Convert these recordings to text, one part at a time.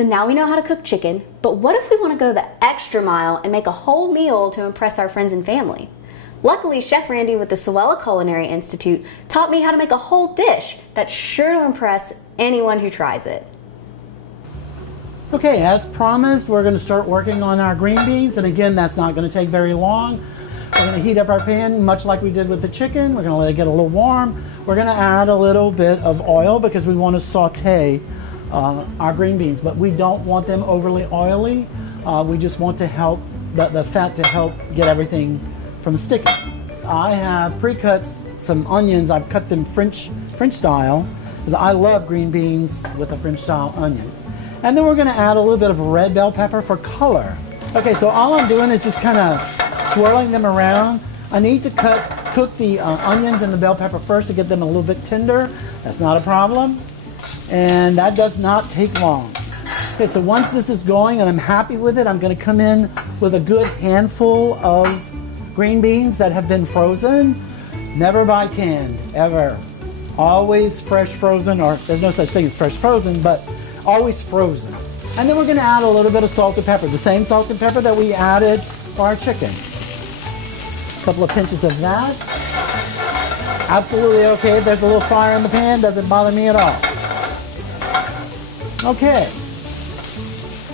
So now we know how to cook chicken, but what if we want to go the extra mile and make a whole meal to impress our friends and family? Luckily, Chef Randy with the Sophia Culinary Institute taught me how to make a whole dish that's sure to impress anyone who tries it. Okay, as promised, we're going to start working on our green beans, and again, that's not going to take very long. We're going to heat up our pan much like we did with the chicken. We're going to let it get a little warm. We're going to add a little bit of oil because we want to saute our green beans, but we don't want them overly oily. We just want to help the fat to help get everything from sticking. I have pre-cut some onions. I've cut them French style because I love green beans with a French style onion. And then we're going to add a little bit of red bell pepper for color. Okay, so all I'm doing is just kind of swirling them around. I need to cook the onions and the bell pepper first to get them a little bit tender. That's not a problem. And that does not take long. Okay, so once this is going and I'm happy with it, I'm going to come in with a good handful of green beans that have been frozen. Never buy canned, ever. Always fresh frozen, or there's no such thing as fresh frozen, but always frozen. And then we're going to add a little bit of salt and pepper, the same salt and pepper that we added for our chicken. A couple of pinches of that. Absolutely okay. If there's a little fire in the pan, doesn't bother me at all. Okay.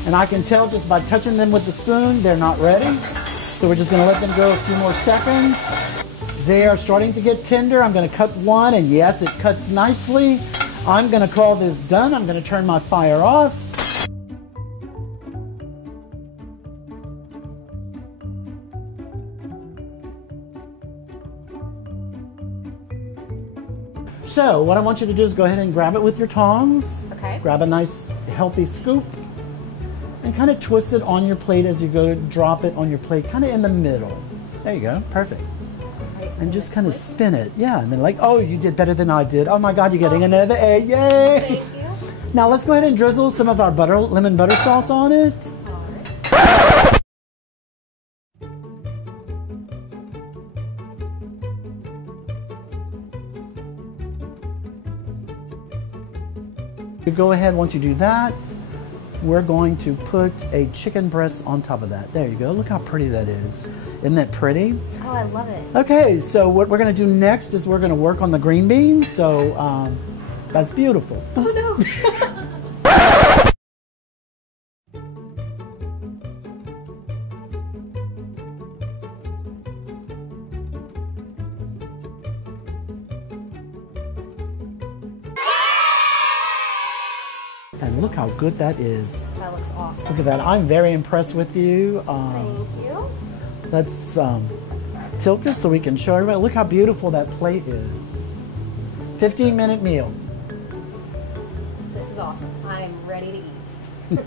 And I can tell just by touching them with the spoon, they're not ready. So we're just going to let them go a few more seconds. They are starting to get tender. I'm going to cut one, and yes, it cuts nicely. I'm going to call this done. I'm going to turn my fire off. So what I want you to do is go ahead and grab it with your tongs. Okay. Grab a nice healthy scoop and kind of twist it on your plate as you go to drop it on your plate, kind of in the middle. There you go, perfect. And just kind of spin it, yeah, and then like, oh, you did better than I did. Oh my God, you're getting another A, yay! Thank you. Now let's go ahead and drizzle some of our lemon butter sauce on it. You go ahead, once you do that, we're going to put a chicken breast on top of that. There you go, look how pretty that is. Isn't that pretty? Oh, I love it. Okay, so what we're gonna do next is we're gonna work on the green beans, so that's beautiful. Oh no. And look how good that is. That looks awesome. Look at that. I'm very impressed with you. Thank you. Let's tilt it so we can show everybody. Look how beautiful that plate is. 15-minute meal. This is awesome. I'm ready to eat.